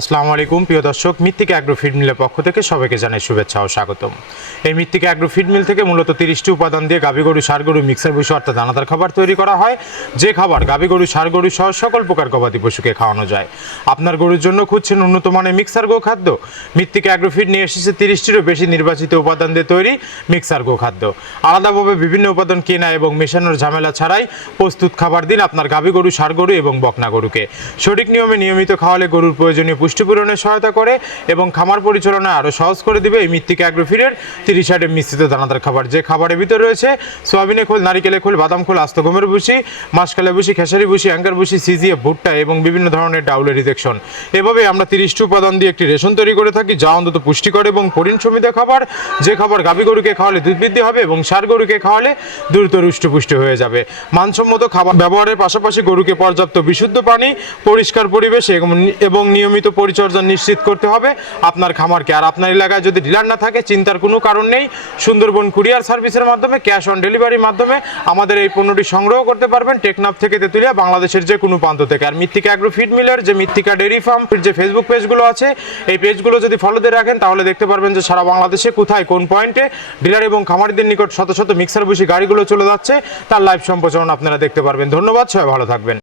আসসালামু আলাইকুম প্রিয় দর্শক, মৃত্তিকা অ্যাগ্রো ফিড মিলের পক্ষ থেকে সবাইকে জানাই শুভেচ্ছা ও স্বাগতম। এই মৃত্তিকা অ্যাগ্রো ফিড মিল থেকে মূলত 30টি উপাদান দিয়ে গাভী গরু, ষাঁড় গরু, মিক্সার ভুসি অর্থাৎ দানাদার খাবার তৈরি করা হয়। যে খাবার গাভী গরু, ষাঁড় গরু সহ সকল প্রকার গবাদি পশুকে খাওয়ানো যায়। আপনার গরুর জন্য খুঁজছেন উন্নত মানের মিক্সার গো খাদ্য? মৃত্তিকা অ্যাগ্রো ফিড নিয়ে এসেছে 30টিরও বেশি নির্বাচিত উপাদান দিয়ে তৈরি মিক্সার গো খাদ্য। আলাদাভাবে বিভিন্ন উপাদান কেনা এবং মেশানোর ঝামেলা ছাড়াই প্রস্তুত খাবার দিন আপনার গাভী গরু, ষাঁড় গরু এবং বকনা গরুকে। সঠিক নিয়মে নিয়মিত খাওয়ালে গরুর প্রয়োজনীয় পুষ্টি পূরণে সহায়তা করে এবং খামার পরিচালনা আরও সহজ করে দিবে এই মৃত্তিকা অ্যাগ্রো ফিডের 30 আইটেম মিশ্রিত দানাদার খাবার। যে খাবারের ভিতরে রয়েছে সোয়াবিনের খোল, নারিকেলের খোল, বাদাম খোল, আস্ত গমের ভুসি, মাসকালের ভুসি, খেসারি ভুসি, অ্যাঙ্গার ভুসি, সিজিএফ, ভুট্টা এবং বিভিন্ন ধরনের ডাউলের রিজেকশন। এভাবে আমরা 30টি উপাদান দিয়ে একটি রেশন তৈরি করে থাকি, যা অন্তত পুষ্টিকর এবং পরিণ সমৃদ্ধ খাবার। যে খাবার গাভী গরুকে খাওয়ালে দুধ বৃদ্ধি হবে এবং ষাঁড় গরুকে খাওয়ালে দ্রুত হৃষ্টপুষ্ট হয়ে যাবে। মানসম্মত খাবার ব্যবহারের পাশাপাশি গরুকে পর্যাপ্ত বিশুদ্ধ পানি, পরিষ্কার পরিবেশ এবং নিয়মিত পরিচর্যা নিশ্চিত করতে হবে আপনার খামারকে। আর আপনার এলাকায় যদি ডিলার না থাকে, চিন্তার কোনো কারণ নেই। সুন্দরবন কুরিয়ার সার্ভিসের মাধ্যমে ক্যাশ অন ডেলিভারির মাধ্যমে আমাদের এই পণ্যটি সংগ্রহ করতে পারবেন টেকনাফ থেকে তেতুলিয়া, বাংলাদেশের যে কোনো প্রান্ত থেকে। আর মৃত্তিকা অ্যাগ্রো ফিড মিলের যে মৃত্তিকা ডেইরি ফার্ম যে ফেসবুক পেজগুলো আছে, এই পেজগুলো যদি ফলো দিয়ে রাখেন তাহলে দেখতে পারবেন যে সারা বাংলাদেশে কোথায় কোন পয়েন্টে ডিলার এবং খামারিদের নিকট শত শত মিক্সার ভুসি গাড়িগুলো চলে যাচ্ছে, তার লাইভ সম্প্রচারণ আপনারা দেখতে পারবেন। ধন্যবাদ, সবাই ভালো থাকবেন।